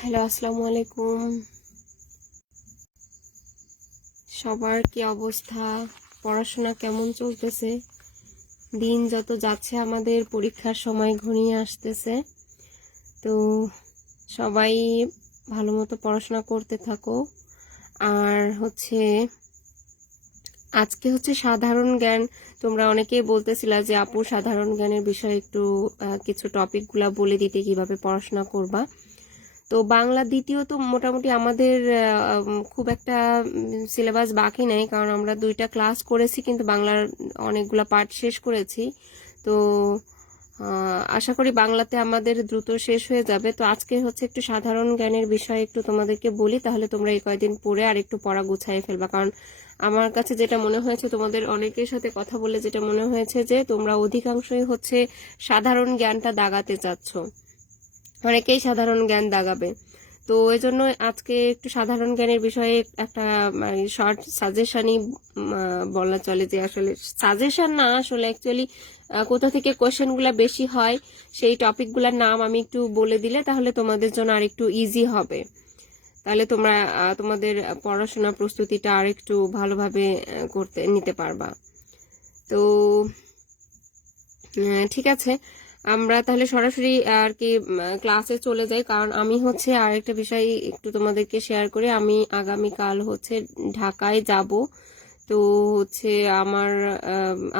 Hello, আসসালামু আলাইকুম। সবার কি অবস্থা? পড়াশোনা কেমন চলতেছে? দিন যত যাচ্ছে, আমাদের পরীক্ষার সময় ঘনিয়ে আসতেছে। তো সবাই ভালো মতো পড়াশোনা করতে থাকো। আর হচ্ছে, আজকে হচ্ছে সাধারণ জ্ঞান। তোমরা অনেকেই বলতেছিলা যে, আপু, সাধারণ জ্ঞানের বিষয়ে একটু কিছু টপিকগুলা বলে দিতে, কীভাবে পড়াশোনা করবা? তো বাংলা দ্বিতীয় তো মোটামুটি আমাদের খুব একটা সিলেবাস বাকি নেই, কারণ আমরা দুইটা ক্লাস করেছি, কিন্তু বাংলার অনেকগুলা পার্ট শেষ করেছি। তো আশা করি বাংলাতে আমাদের দ্রুত শেষ হয়ে যাবে। তো আজকে হচ্ছে একটু সাধারণ জ্ঞানের বিষয়ে একটু তোমাদেরকে বলি, তাহলে তোমরা এই কয়দিন পড়ে আর একটু পড়া গুছাই ফেলবা। কারণ আমার কাছে যেটা মনে হয়েছে, তোমাদের অনেকের সাথে কথা বলে যেটা মনে হয়েছে যে তোমরা অধিকাংশই হচ্ছে সাধারণ জ্ঞানটা দাগাতে চাচ্ছ। অনেকেই সাধারণ জ্ঞান দাগাবে। তো এই জন্য আজকে একটু সাধারণ জ্ঞানের বিষয়ে একটা মানে শর্ট সাজেশনই বলা চলে যে আসলে সাজেশন না, আসলে অ্যাকচুয়ালি কোথা থেকে কোয়েশ্চেনগুলো বেশি হয়, সেই টপিকগুলোর নাম আমি একটু বলে দিলে তাহলে তোমাদের জন্য আর একটু ইজি হবে। তাহলে তোমরা তোমাদের পড়াশোনা প্রস্তুতিটা আর একটু ভালোভাবে করতে, নিতে পারবা। তো ঠিক আছে। আমরা তাহলে সরাসরি আর কি ক্লাসে চলে যাই। কারণ আমি হচ্ছে আর একটা বিষয় একটু তোমাদেরকে শেয়ার করি। আমি আগামীকাল হচ্ছে ঢাকায় যাব। তো হচ্ছে আমার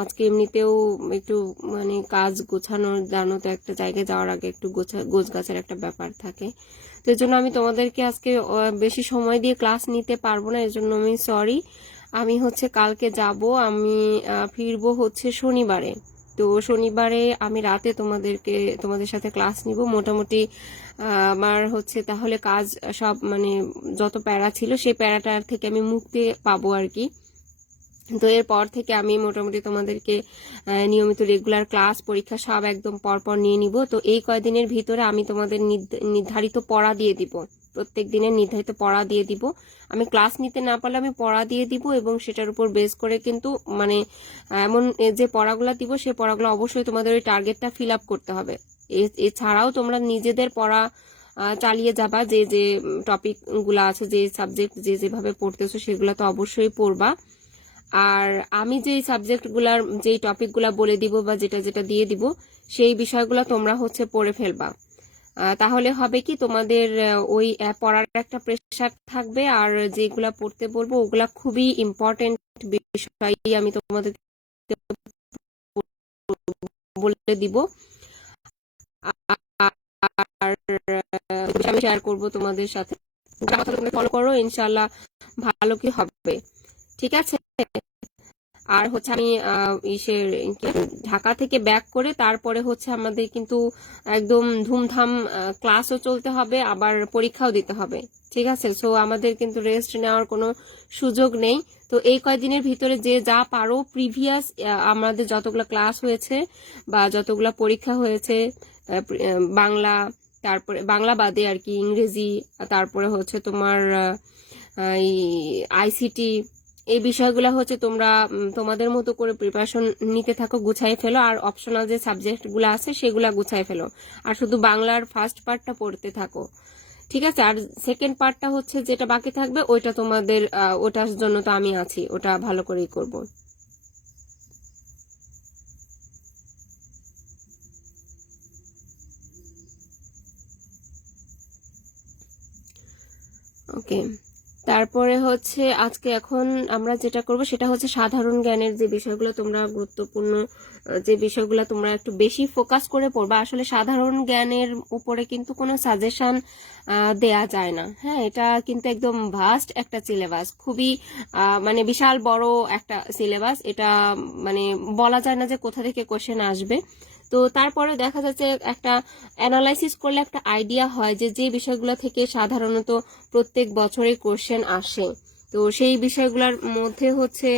আজকে এমনিতেও একটু মানে কাজ গোছানোর, জানো তো, একটা জায়গায় যাওয়ার আগে একটু গোছা গোছ গাছের একটা ব্যাপার থাকে। তো এর জন্য আমি তোমাদেরকে আজকে বেশি সময় দিয়ে ক্লাস নিতে পারব না। এর জন্য আমি সরি আমি হচ্ছে কালকে যাব। আমি ফিরবো হচ্ছে শনিবারে। তো শনিবারে আমি রাতে তোমাদেরকে, তোমাদের সাথে ক্লাস নিব। মোটামুটি আমার হচ্ছে তাহলে কাজ সব মানে যত প্যারা ছিল সেই প্যারাটার থেকে আমি মুক্তি পাবো আর কি। তো এরপর থেকে আমি মোটামুটি তোমাদেরকে নিয়মিত রেগুলার ক্লাস পরীক্ষা সব একদম পরপর নিয়ে নিব। তো এই কয়দিনের ভিতরে আমি তোমাদের নির্ধ- নির্ধারিত পড়া দিয়ে দিব। প্রত্যেক দিনের নির্ধারিত পড়া দিয়ে দিব। আমি ক্লাস নিতে না পারলে আমি পড়া দিয়ে দিব এবং সেটার উপর বেস করে কিন্তু মানে এমন যে পড়াগুলো দিব সেই পড়াগুলো অবশ্যই তোমাদের ওই টার্গেটটা ফিল আপ করতে হবে। এছাড়াও তোমরা নিজেদের পড়া চালিয়ে যাবা। যে যে টপিকগুলা আছে, যে সাবজেক্ট যে যেভাবে পড়তেছো সেগুলো তো অবশ্যই পড়বা। আর আমি যে সাবজেক্টগুলার যেই টপিকগুলা বলে দিব বা যেটা যেটা দিয়ে দিব, সেই বিষয়গুলো তোমরা হচ্ছে পড়ে ফেলবা। তাহলে হবে কি তোমাদের ওই পড়ার একটা প্রেশার থাকবে। আর যেগুলা পড়তে বলব, ওগুলা খুবই ইম্পর্টেন্ট বিষয় আমি তোমাদের বলে দিব। আর শেয়ার করব তোমাদের সাথে। ফলো করো ইনশাল্লাহ ভালো কি হবে। ঠিক আছে? আর হচ্ছে আমি ইসের ঢাকা থেকে ব্যাক করে তারপরে হচ্ছে আমাদের কিন্তু একদম ধুমধাম ক্লাসও চলতে হবে, আবার পরীক্ষাও দিতে হবে। ঠিক আছে? সো আমাদের কিন্তু রেস্ট নেওয়ার কোনো সুযোগ নেই। তো এই কয়দিনের ভিতরে যে যা পারো প্রিভিয়াস আমাদের যতগুলো ক্লাস হয়েছে বা যতগুলো পরীক্ষা হয়েছে বাংলা, তারপরে, বাংলা বাদে আর কি, ইংরেজি, তারপরে হচ্ছে তোমার আইসিটি এই বিষয়গুলো হচ্ছে তোমরা তোমাদের মতো করে প্রিপারেশন নিতে থাকো, গুছাই ফেলো, আর অপশনাল যে সাবজেক্টগুলো আছে সেগুলা গুছাই ফেলো। আর শুধু বাংলার ফার্স্ট পার্টটা পড়তে থাকো। ঠিক আছে? আর সেকেন্ড পার্টটা হচ্ছে যেটা বাকি থাকবে, ওইটা তোমাদের ওটার জন্য তো আমি আছি, ওটা ভালো করেই করব। ওকে তারপরে হচ্ছে আজকে এখন আমরা যেটা করব সেটা হচ্ছে সাধারণ জ্ঞানের যে বিষয়গুলো তোমরা গুরুত্বপূর্ণ যে বিষয়গুলো তোমরা একটু বেশি ফোকাস করে পড়বা, আসলে সাধারণ জ্ঞানের উপরে কিন্তু কোনো সাজেশন দেয়া যায় না। হ্যাঁ এটা কিন্তু একদম ভাস্ট একটা সিলেবাস খুবই মানে বিশাল বড় একটা সিলেবাস এটা মানে বলা যায় না যে কোথা থেকে কোশ্চেন আসবে। তো তারপরে দেখা যাচ্ছে একটা অ্যানালাইসিস করলে একটা আইডিয়া হয় যে যে বিষয়গুলো থেকে সাধারণত প্রত্যেক বছরে কোশ্চেন আসে। তো সেই বিষয়গুলোর মধ্যে হচ্ছে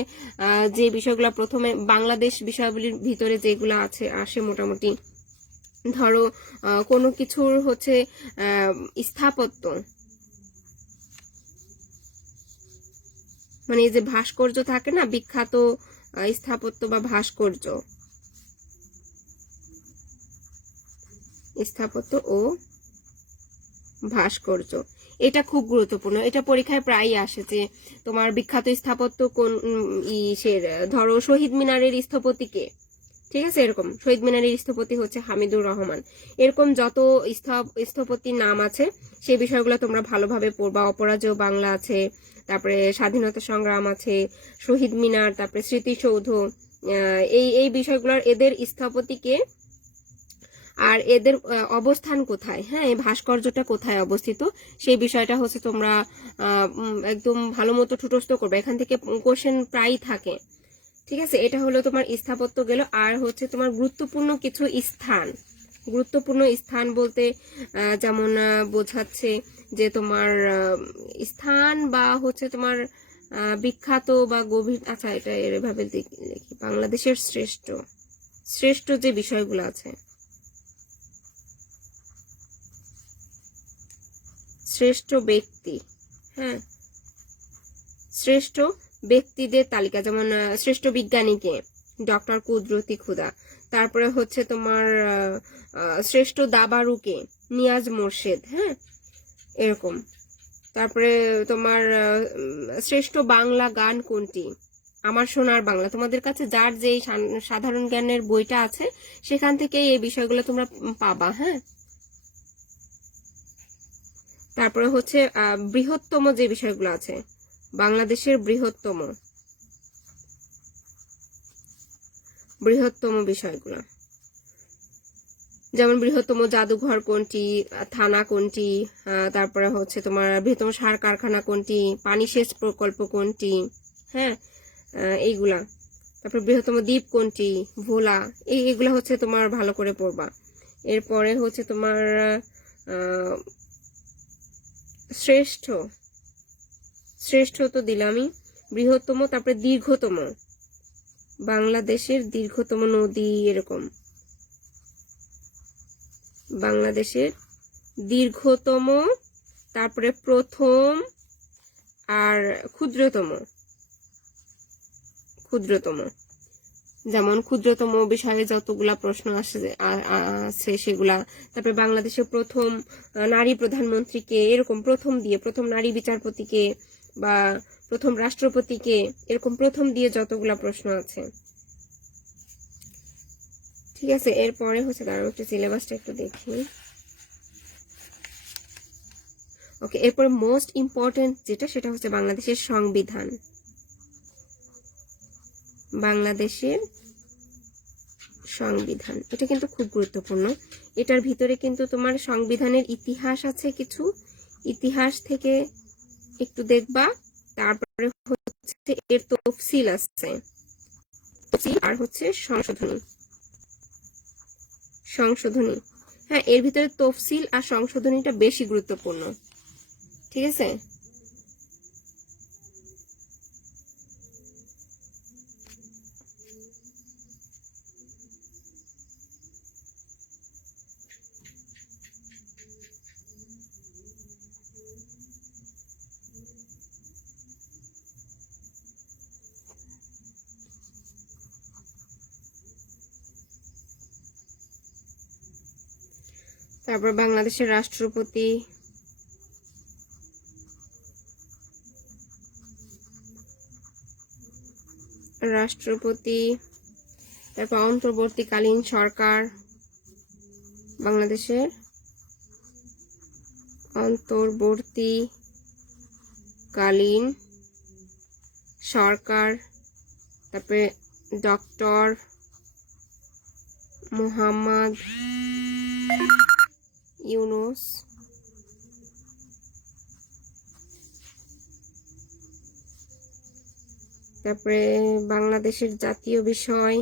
যে বিষয়গুলো প্রথমে বাংলাদেশ বিষয়গুলির ভিতরে যেগুলো আছে, আসে মোটামুটি। ধরো কোনো কিছুর হচ্ছে স্থাপত্য। মানে এই যে ভাস্কর্য থাকে না, বিখ্যাত স্থাপত্য বা ভাস্কর্য। স্থাপত্য ও ভাস্কর্য। এটা খুব গুরুত্বপূর্ণ। এটা পরীক্ষায় প্রায়ই আসে যে তোমার বিখ্যাত স্থাপত্য কোন ইসের, ধরো শহীদ মিনারের স্থপতিকে। ঠিক আছে? এরকম। শহীদ মিনারের স্থপতি হচ্ছে হামিদুর রহমান। এরকম যত স্থপ- স্থপতির নাম আছে সেই বিষয়গুলো তোমরা ভালোভাবে পড়বা। অপরাজেয় বাংলা আছে, তারপরে স্বাধীনতা সংগ্রাম আছে, শহীদ মিনার, তারপরে স্মৃতিসৌধ এই এই বিষয়গুলোর এদের স্থপতিকে আর এদের অবস্থান কোথায়? হ্যাঁ এই ভাস্কর্যটা কোথায় অবস্থিত? সেই বিষয়টা হচ্ছে তোমরা একদম ভালো মতো ঠুটস্থ করবে। এখান থেকে কোশ্চেন প্রায়ই থাকে। ঠিক আছে? এটা হলো তোমার স্থাপত্য গেল। আর হচ্ছে তোমার গুরুত্বপূর্ণ কিছু স্থান। গুরুত্বপূর্ণ স্থান বলতে যেমন বোঝাচ্ছে যে তোমার স্থান বা হচ্ছে তোমার বিখ্যাত বা গভীর আচ্ছা এটা এভাবে দেখি। বাংলাদেশের শ্রেষ্ঠ শ্রেষ্ঠ যে বিষয়গুলো আছে। শ্রেষ্ঠ ব্যক্তি হ্যাঁ? শ্রেষ্ঠ ব্যক্তিদের তালিকা, যেমন শ্রেষ্ঠ বিজ্ঞানীকে, ডক্টর কুদরতি খুদা তারপরে হচ্ছে তোমার শ্রেষ্ঠ দাবারুকে, নিয়াজ মোর্শেদ হ্যাঁ? এরকম। তারপরে তোমার শ্রেষ্ঠ বাংলা গান কোনটি? আমার সোনার বাংলা। তোমাদের কাছে যার যে সাধারণ জ্ঞানের বইটা আছে, সেখান থেকে এই বিষয়গুলো তোমরা পাবা হ্যাঁ? তারপরে হচ্ছে বৃহত্তম যে বিষয়গুলো আছে, বাংলাদেশের বৃহত্তম। বৃহত্তম বিষয়গুলো। যেমন বৃহত্তম জাদুঘর কোনটি, থানা কোনটি তারপরে হচ্ছে তোমার বৃহত্তম সার কারখানা কোনটি, পানি সেচ প্রকল্প কোনটি হ্যাঁ এইগুলা। তারপর বৃহত্তম দ্বীপ কোনটি, ভোলা, এই, এগুলা হচ্ছে তোমার ভালো করে পড়বা। এরপরে হচ্ছে তোমার শ্রেষ্ঠ। শ্রেষ্ঠ তো দিলামই। বৃহত্তম, তারপরে দীর্ঘতম। বাংলাদেশের দীর্ঘতম নদী এরকম। বাংলাদেশের দীর্ঘতম, তারপরে প্রথম আর ক্ষুদ্রতম। ক্ষুদ্রতম। যেমন ক্ষুদ্রতম বিষয়ে যতগুলা প্রশ্ন আসে আছে সেগুলা। তারপরে বাংলাদেশের প্রথম নারী প্রধানমন্ত্রীকে এরকম প্রথম দিয়ে, প্রথম নারী বিচারপতিকে বা প্রথম রাষ্ট্রপতিকে এরকম প্রথম দিয়ে যতগুলা প্রশ্ন আছে। ঠিক আছে, এরপরে হচ্ছে দাঁড়াও, একটু সিলেবাসটা একটু দেখি। ওকে, এরপর মোস্ট ইম্পর্টেন্ট যেটা, সেটা হচ্ছে বাংলাদেশের সংবিধান। বাংলাদেশের সংবিধান। এটা কিন্তু খুব গুরুত্বপূর্ণ। এটার ভিতরে কিন্তু তোমার সংবিধানের ইতিহাস আছে কিছু। ইতিহাস থেকে একটু দেখবা। তারপরে হচ্ছে এর তফসিল আছে। আর হচ্ছে সংশোধনী। সংশোধনী। হ্যাঁ এর ভিতরে তফসিল আর সংশোধনীটা বেশি গুরুত্বপূর্ণ। ঠিক আছে? তারপর বাংলাদেশের রাষ্ট্রপতি। রাষ্ট্রপতি তারপর অন্তর্বর্তীকালীন সরকার বাংলাদেশের। অন্তর্বর্তীকালীন সরকার তারপরে ডক্টর মোহাম্মদ ইউনুস। তারপরে বাংলাদেশের জাতীয় বিষয়।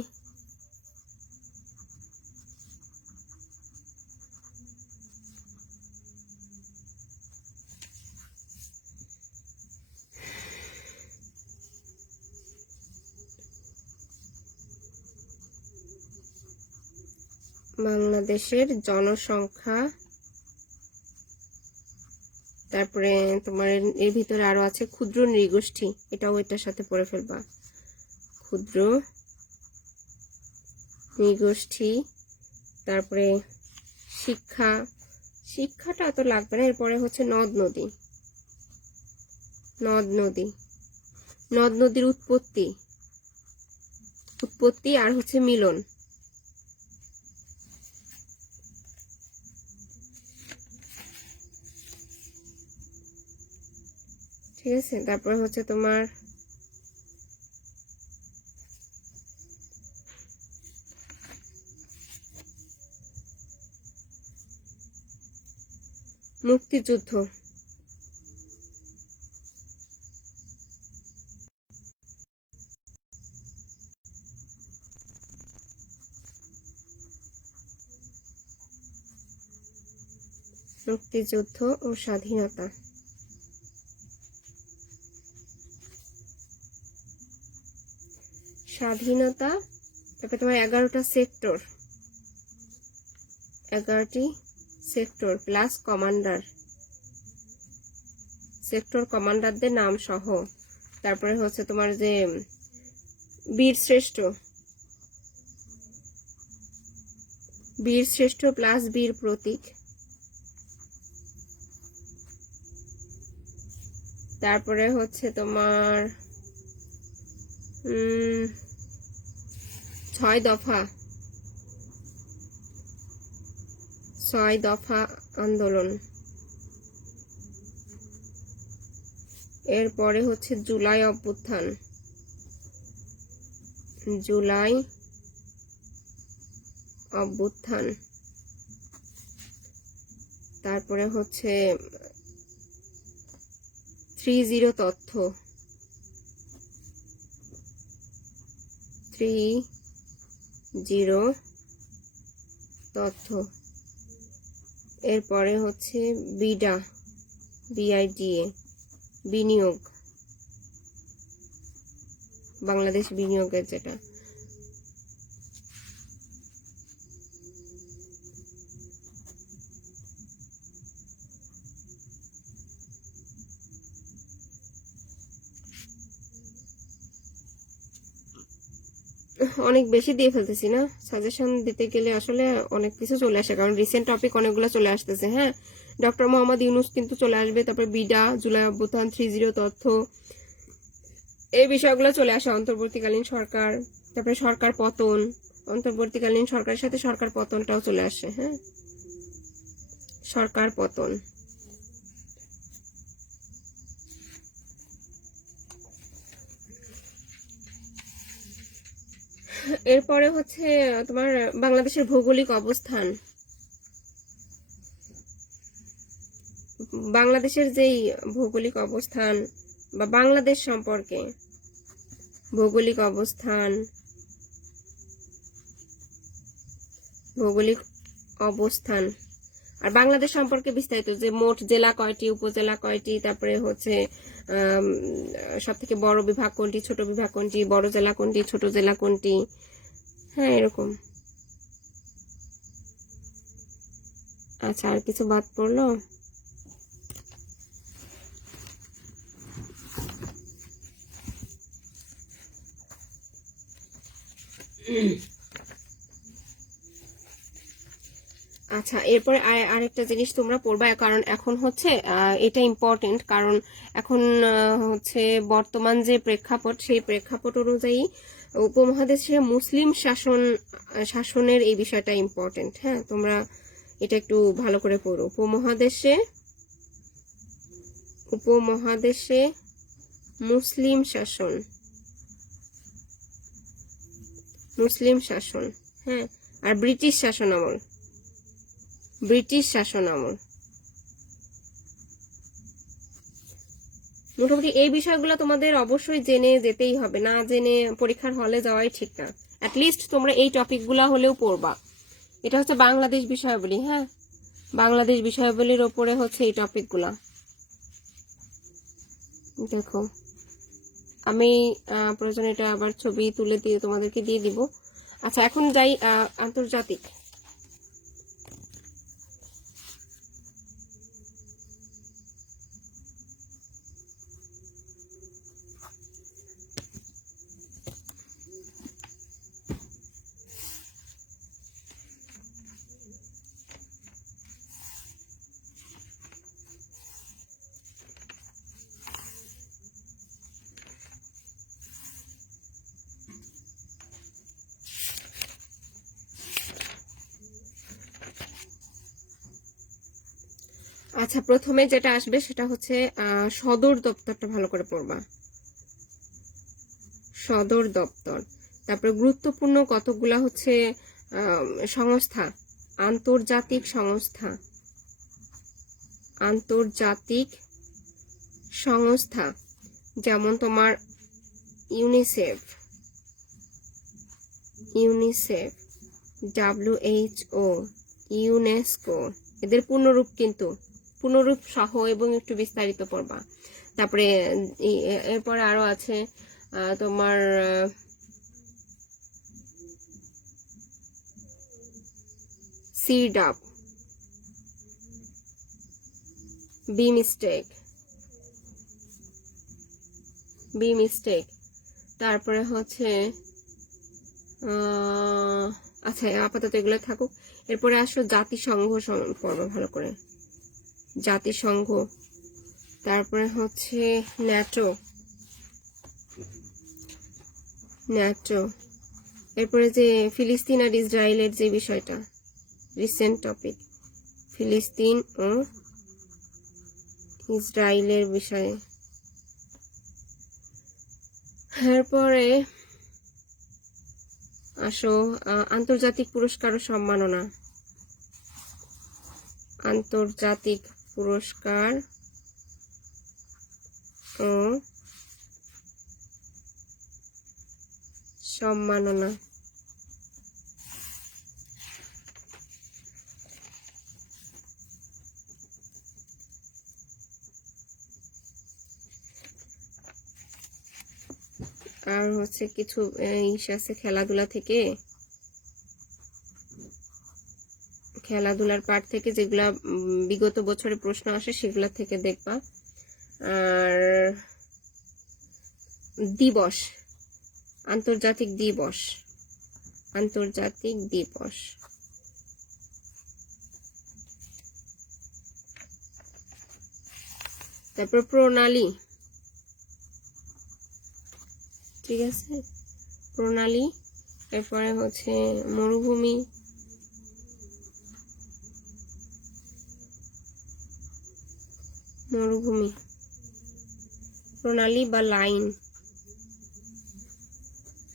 বাংলাদেশের জনসংখ্যা তারপরে তোমার এর- ভিতরে আরও আছে ক্ষুদ্র নৃগোষ্ঠী। এটাও এটার সাথে পড়ে ফেলবা। ক্ষুদ্র নৃগোষ্ঠী, তারপরে শিক্ষা। শিক্ষাটা এত লাগবে না, এরপরে হচ্ছে নদ নদী। নদ নদী। নদ নদীর উৎপত্তি। উৎপত্তি আর হচ্ছে মিলন। ঠিক আছে তারপরে হচ্ছে তোমার মুক্তিযুদ্ধ। মুক্তিযুদ্ধ ও স্বাধীনতা। স্বাধীনতা, তারপরে তোমার এগারোটা সেক্টর। এগারোটি সেক্টর প্লাস কমান্ডার সেক্টর কমান্ডারদের নাম সহ। তারপরে হচ্ছে তোমার যে বীর শ্রেষ্ঠ। বীর শ্রেষ্ঠ প্লাস বীর প্রতীক। তারপরে হচ্ছে তোমার ছয় দফা। ছয় দফা আন্দোলন। এরপরে হচ্ছে জুলাই অভ্যুত্থান। জুলাই অভ্যুত্থান। তারপরে হচ্ছে থ্রি জিরো তথ্য। থ্রি জিরো তথ্য। এরপরে হচ্ছে বিডা বিআইডিএ বিনিয়োগ বাংলাদেশ বিনিয়োগের যেটা। অনেক বেশি দিয়ে ফেলতেছি না। সাজেশন দিতে গেলে আসলে অনেক কিছু চলে আসে, কারণ রিসেন্ট টপিক অনেকগুলো চলে আসতেছে হ্যাঁ? ডক্টর মোহাম্মদ ইউনুস কিন্তু চলে আসবে, তারপরে বিডা, জুলাই অভ্যুত্থান থ্রি জিরো তথ্য, এই বিষয়গুলো চলে আসে অন্তর্বর্তীকালীন সরকার, তারপরে সরকার পতন, অন্তর্বর্তীকালীন সরকারের সাথে সরকার পতনটাও চলে আসে হ্যাঁ? সরকার পতন। এরপরে হচ্ছে, তোমার বাংলাদেশের ভৌগোলিক অবস্থান। বাংলাদেশের যেই ভৌগোলিক অবস্থান বা বাংলাদেশ সম্পর্কে ভৌগোলিক অবস্থান ভৌগোলিক অবস্থান, আর বাংলাদেশ সম্পর্কে বিস্তারিত, যে মোট জেলা কয়টি, উপজেলা কয়টি, তারপরে হচ্ছে সব থেকে বড় বিভাগ কোনটি, ছোট বিভাগ কোনটি, বড় জেলা কোনটি, ছোট জেলা কোনটি? হ্যাঁ এরকম। আচ্ছা আর কিছু বাদ পড়ল? আচ্ছা এরপরে আর- আরেকটা জিনিস তোমরা পড়বা, কারণ এখন হচ্ছে এটা ইম্পর্টেন্ট কারণ এখন হচ্ছে বর্তমান যে প্রেক্ষাপট, সেই প্রেক্ষাপট অনুযায়ী উপমহাদেশে মুসলিম শাসন, শাসনের এই বিষয়টা ইম্পর্টেন্ট হ্যাঁ? তোমরা এটা একটু ভালো করে পড়ো। উপমহাদেশে উপমহাদেশে মুসলিম শাসন মুসলিম শাসন হ্যাঁ? আর ব্রিটিশ শাসন আমল। ব্রিটিশ শাসন আমল। মোটামুটি এই বিষয়গুলো তোমাদের অবশ্যই জেনে যেতেই হবে। না জেনে পরীক্ষার হলে যাওয়াই ঠিক না। অ্যাটলিস্ট তোমরা এই টপিকগুলো হলেও পড়বা। এটা হচ্ছে বাংলাদেশ বিষয়াবলী হ্যাঁ? বাংলাদেশ বিষয়াবলীর ওপরে হচ্ছে এই টপিকগুলা দেখো, আমি প্রয়োজন এটা আবার ছবি তুলে দিয়ে তোমাদেরকে দিয়ে দিব। আচ্ছা এখন যাই আন্তর্জাতিক। আচ্ছা প্রথমে যেটা আসবে সেটা হচ্ছে সদর দপ্তরটা ভালো করে পড়বা। সদর দপ্তর। তারপরে গুরুত্বপূর্ণ কতগুলা হচ্ছে সংস্থা? আন্তর্জাতিক সংস্থা। আন্তর্জাতিক সংস্থা। যেমন তোমার ইউনিসেফ। UNICEF WHO UNESCO. এদের পূর্ণরূপ কিন্তু। পূর্ণরূপ সহ এবং একটু বিস্তারিত পড়বা। তারপরে এরপরে আরও আছে তোমার আহ, সিডাপ বি মিস্টেক বি মিস্টেক তারপরে হচ্ছে আচ্ছা আপাতত এগুলো থাকুক। এরপরে আসো জাতিসংঘ পড়বা ভালো করে। জাতিসংঘ। তারপরে হচ্ছে ন্যাটো। ন্যাটো। এরপরে যে ফিলিস্তিন আর ইসরায়েলের যে বিষয়টা রিসেন্ট টপিক ফিলিস্তিন ও ইসরায়েলের বিষয়ে। এরপরে আসো আন্তর্জাতিক পুরস্কার ও সম্মাননা। আন্তর্জাতিক পুরস্কার ও সম্মাননা। আর হচ্ছে কিছু ইস আছে খেলাধুলা থেকে? খেলাধুলার পার্ট থেকে যেগুলা বিগত বছরে প্রশ্ন আসে সেগুলা থেকে দেখবা। আর দিবস, আন্তর্জাতিক দিবস আন্তর্জাতিক দিবস। তারপর প্রণালী। ঠিক আছে? প্রণালী, এরপরে হচ্ছে মরুভূমি। মরুভূমি। প্রণালী বা লাইন।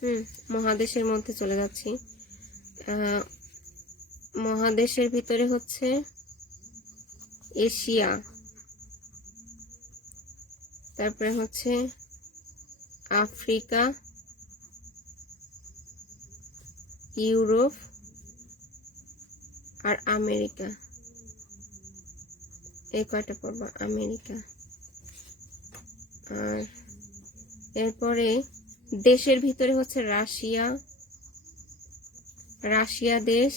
হুম, মহাদেশের মধ্যে চলে যাচ্ছি। মহাদেশের ভিতরে হচ্ছে এশিয়া। তারপরে হচ্ছে আফ্রিকা। ইউরোপ। আর আমেরিকা। এই কয়টা পড়বা আমেরিকা। আর এরপরে দেশের ভিতরে হচ্ছে রাশিয়া। রাশিয়া দেশ,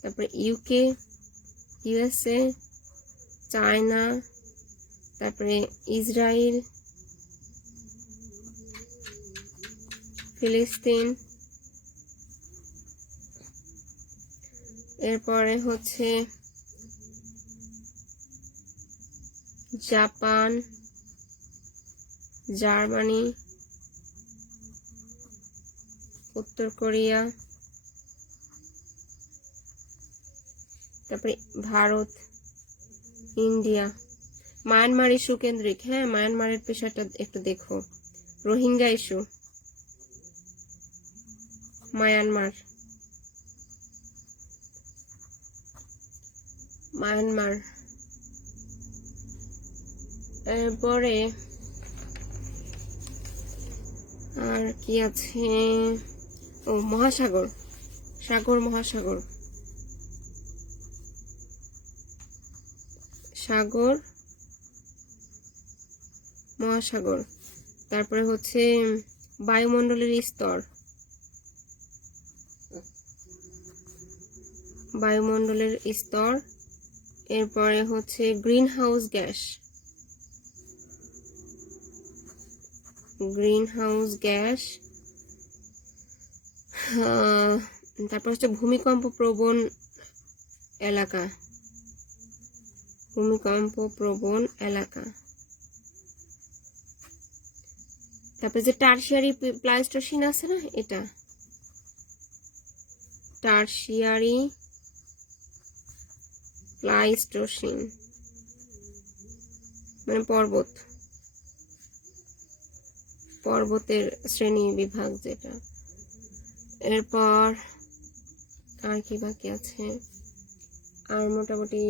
তারপরে ইউকে ইউএসএ চায়না, তারপরে ইসরায়েল ফিলিস্তিন। এরপরে হচ্ছে জাপান, জার্মানি, উত্তর কোরিয়া, তারপরে ভারত, ইন্ডিয়া। মায়ানমার ইস্যু কেন্দ্রিক। হ্যাঁ মায়ানমারের পেশাটা একটু দেখো। Rohingya issue Myanmar. মায়ানমার। এরপরে আর কি আছে? ও, মহাসাগর। সাগর মহাসাগর। সাগর, মহাসাগর। তারপরে হচ্ছে বায়ুমণ্ডলের স্তর। বায়ুমণ্ডলের স্তর। এরপরে হচ্ছে greenhouse gas. Greenhouse gas তারপর হচ্ছে ভূমিকম্প প্রবণ এলাকা। ভূমিকম্প প্রবণ এলাকা। তারপরে যে টার্সিয়ারি প্লাইস্টোসিন আছে না, এটা। Tertiary Pleistocene. মানে পর্বত। পর্বতের শ্রেণি বিভাগ যেটা। এরপর আর কি বাকি আছে? আর মোটামুটি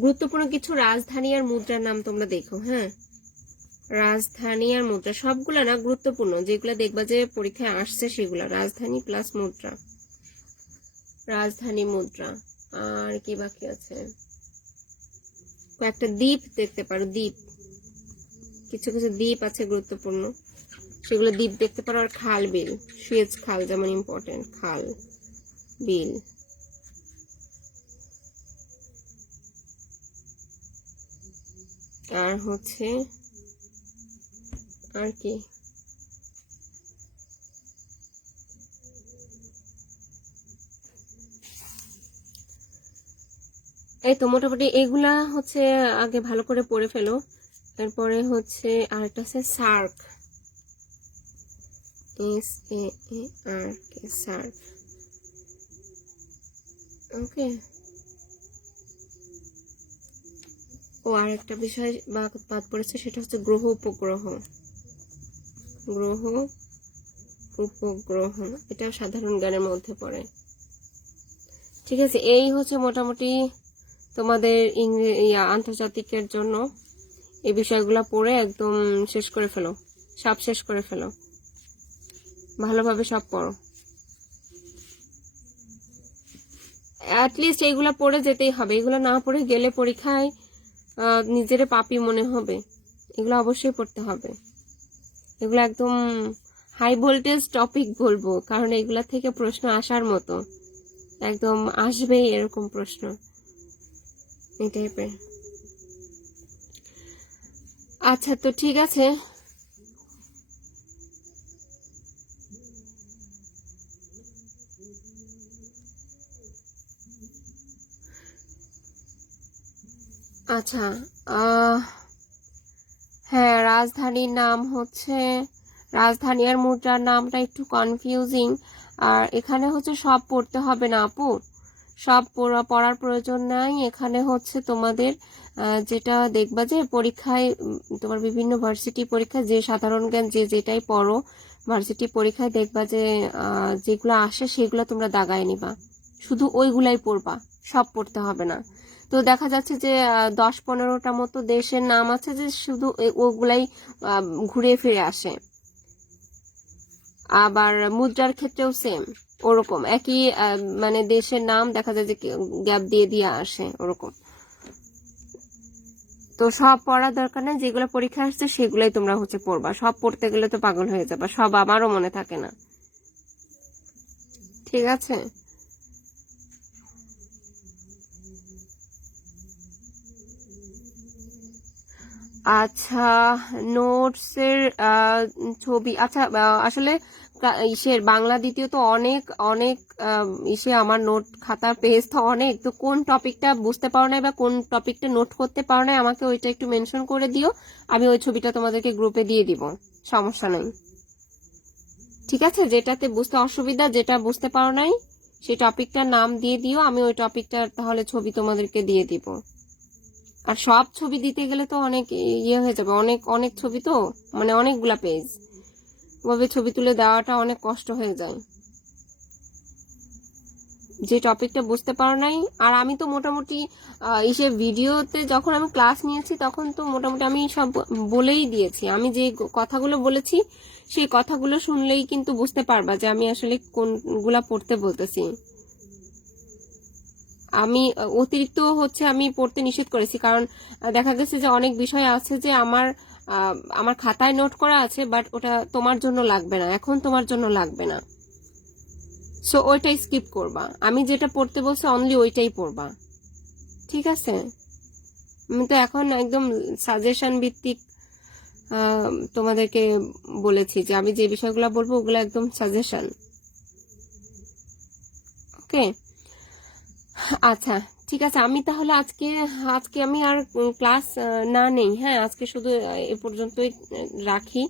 গুরুত্বপূর্ণ কিছু রাজধানী আর মুদ্রার নাম তোমরা দেখো হ্যাঁ? রাজধানী আর মুদ্রা সবগুলা না গুরুত্বপূর্ণ, যেগুলো দেখবা যে পরীক্ষায় আসছে সেগুলা, রাজধানী প্লাস মুদ্রা। রাজধানী মুদ্রা, আর কি বাকি আছে? কয়েকটা দ্বীপ দেখতে পারো, দ্বীপ। কিছু কিছু দ্বীপ আছে গুরুত্বপূর্ণ। সেগুলো দ্বীপ দেখতে পারো আর খাল বিল, সুয়েজ খাল যেমন ইম্পর্টেন্ট খাল বিল। আর হচ্ছে, আর কি? এই তো মোটামুটি এগুলা হচ্ছে আগে ভালো করে পড়ে ফেলো। তারপরে হচ্ছে আরেকটা আছে SAARC. S A R K SAARC. Okay. ও আরেকটা বিষয় বা বাদ পড়েছে, সেটা হচ্ছে গ্রহ উপগ্রহ। গ্রহ উপগ্রহ, এটা সাধারণ জ্ঞানের মধ্যে পড়ে। ঠিক আছে, এই হচ্ছে মোটামুটি তোমাদের ইংরে- ইয়া আন্তর্জাতিকের জন্য এই বিষয়গুলো পড়ে একদম শেষ করে ফেলো। সব শেষ করে ফেলো। ভালোভাবে সব পড়ো। অ্যাটলিস্ট এইগুলো পড়ে যেতেই হবে। এগুলো না পড়ে গেলে পরীক্ষায় নিজেরে পাপি মনে হবে। এগুলো অবশ্যই পড়তে হবে। এগুলো একদম হাই ভোল্টেজ টপিক বলব, কারণ এগুলা থেকে প্রশ্ন আসার মতো। একদম আসবেই এরকম প্রশ্ন। এই টাইপের আচ্ছা তো ঠিক আছে। আচ্ছা হ্যাঁ রাজধানীর নাম হচ্ছে রাজধানী আর মুদ্রার নামটা একটু কনফিউজিং আর এখানে হচ্ছে সব পড়তে হবে না আপু। সব পড়া- পড়ার প্রয়োজন নাই। এখানে হচ্ছে তোমাদের যেটা দেখবা যে পরীক্ষায় তোমার বিভিন্ন ভার্সিটি পরীক্ষায় যে সাধারণ জ্ঞান যে যেটাই পড়ো ভার্সিটি পরীক্ষায় দেখবা যে যেগুলো আসে সেগুলো তোমরা দাগায় নিবা। শুধু ওইগুলাই পড়বা, সব পড়তে হবে না। তো দেখা যাচ্ছে যে দশ পনেরোটা মতো দেশের নাম আছে যে শুধু ওগুলাই ঘুরে ফিরে আসে। আবার মুদ্রার ক্ষেত্রেও সেম ওরকম। একই মানে দেশের নাম দেখা যায় যে গ্যাপ দিয়ে দিয়ে আসে, ওরকম। তো সব পড়ার দরকার নেই, যেগুলো পরীক্ষা আসছে সেগুলাই তোমরা হচ্ছে পড়বা। সব পড়তে গেলে তো পাগল হয়ে যাবা, সব আমারও মনে থাকে না। ঠিক আছে? আচ্ছা নোটসের ছবি আচ্ছা আসলে ইসের বাংলা দ্বিতীয় তো অনেক অনেক ইসে আমার নোট খাতার পেজ তো অনেক। তো কোন টপিকটা বুঝতে পারো নাই বা কোন টপিকটা নোট করতে পারো নাই, আমাকে ওইটা একটু মেনশন করে দিও। আমি ওই ছবিটা তোমাদেরকে গ্রুপে দিয়ে দিব, সমস্যা নেই। ঠিক আছে? যেটাতে বুঝতে অসুবিধা, যেটা বুঝতে পারো নাই, সেই টপিকটার নাম দিয়ে দিও। আমি ওই টপিকটার তাহলে ছবি তোমাদেরকে দিয়ে দিব। আর সব ছবি দিতে গেলে তো অনেক ইয়ে হয়ে যাবে। অনেক অনেক ছবি তো? মানে অনেকগুলা পেজ ওভাবে ছবি তুলে দেওয়াটা অনেক কষ্ট হয়ে যায়। যে টপিকটা বুঝতে পারো নাই, আর আমি তো মোটামুটি ইসে ভিডিওতে যখন আমি ক্লাস নিয়েছি তখন তো মোটামুটি আমি সব বলেই দিয়েছি। আমি যে কথাগুলো বলেছি, সেই কথাগুলো শুনলেই কিন্তু বুঝতে পারবা যে আমি আসলে কোনগুলা পড়তে বলতেছি। আমি, অতিরিক্ত হচ্ছে আমি পড়তে নিষেধ করেছি, কারণ দেখা গেছে যে অনেক বিষয় আছে যে আমার আমার খাতায় নোট করা আছে বাট ওটা তোমার জন্য লাগবে না। এখন তোমার জন্য লাগবে না। সো ওইটাই স্কিপ করবা। আমি যেটা পড়তে বলছি অনলি ওইটাই পড়বা। ঠিক আছে? আমি তো এখন একদম সাজেশন ভিত্তিক তোমাদেরকে বলেছি যে আমি যে বিষয়গুলো বলব, ওগুলো একদম সাজেশন ওকে আচ্ছা। ঠিক আছে, আমি তাহলে আজকে আজকে আমি আর ক্লাস না নেই হ্যাঁ আজকে শুধু এ পর্যন্তই রাখি।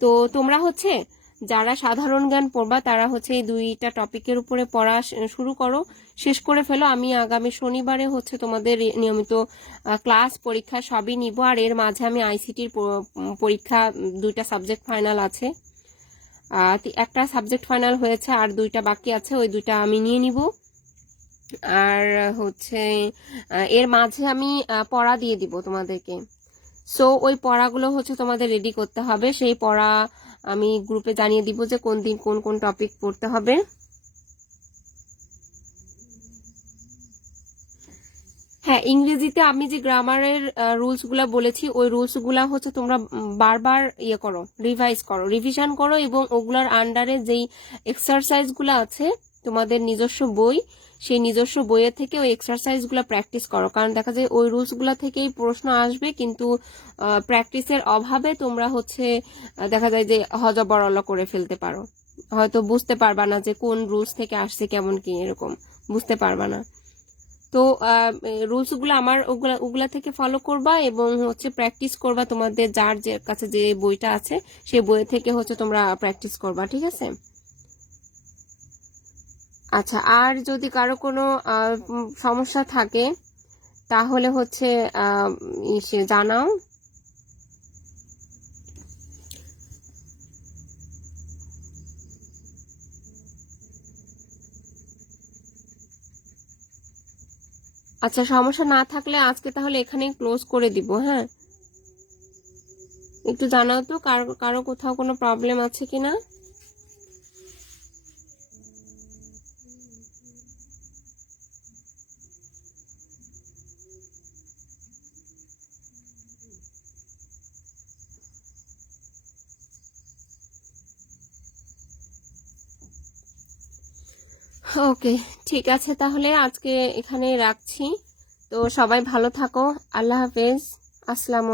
তো তোমরা হচ্ছে, যারা সাধারণ জ্ঞান পড়বা, তারা হচ্ছে এই দুইটা টপিকের উপরে পড়া শুরু করো, শেষ করে ফেলো। আমি আগামী শনিবারে হচ্ছে তোমাদের নিয়মিত ক্লাস পরীক্ষা সবই নিব, আর এর মাঝে আমি আইসিটির পরীক্ষা দুইটা সাবজেক্ট ফাইনাল আছে। একটা সাবজেক্ট ফাইনাল হয়েছে, আর দুইটা বাকি আছে, ওই দুইটা আমি নিয়ে নিব। আর হচ্ছে এর মাঝে আমি পড়া দিয়ে দিব তোমাদেরকে। সো ওই পড়াগুলো হচ্ছে তোমাদের রেডি করতে হবে। সেই পড়া আমি গ্রুপে জানিয়ে দিব যে কোন দিন কোন কোন টপিক পড়তে হবে। হ্যাঁ ইংরেজিতে আমি যে গ্রামারের রুলসগুলা বলেছি, ওই রুলসগুলা হচ্ছে তোমরা বারবার ইয়ে করো রিভাইজ করো রিভিশন করো এবং ওগুলার আন্ডারে যেই এক্সারসাইজগুলা আছে তোমাদের নিজস্ব বই, সেই নিজস্ব বইয়ের থেকে ওই এক্সারসাইজগুলা প্র্যাকটিস করো। কারণ দেখা যায় ওই রুলসগুলা থেকেই প্রশ্ন আসবে, কিন্তু প্র্যাকটিসের অভাবে তোমরা হচ্ছে দেখা যায় যে হজবরল করে ফেলতে পারো। হয়তো বুঝতে পারবা না যে কোন রুলস থেকে আসছে কেমন কি এরকম। বুঝতে পারবা না। তো রুলসগুলো আমার ওগুলা ওগুলা থেকে ফলো করবা এবং হচ্ছে প্র্যাকটিস করবা তোমাদের যার যে কাছে যে বইটা আছে সেই বই থেকে হচ্ছে তোমরা প্র্যাকটিস করবা, ঠিক আছে? আচ্ছা আর যদি কারও কোনো সমস্যা থাকে, তাহলে হচ্ছে জানাও। আচ্ছা সমস্যা না থাকলে আজকে তাহলে এখানেই ক্লোজ করে দিব হ্যাঁ? একটু জানাও তো, কারও কারও কোথাও কোনো প্রবলেম আছে কিনা? ওকে ঠিক আছে তাহলে আজকে এখানে রাখছি। তো সবাই ভালো থাকো আল্লাহ হাফেজ। আসসালামু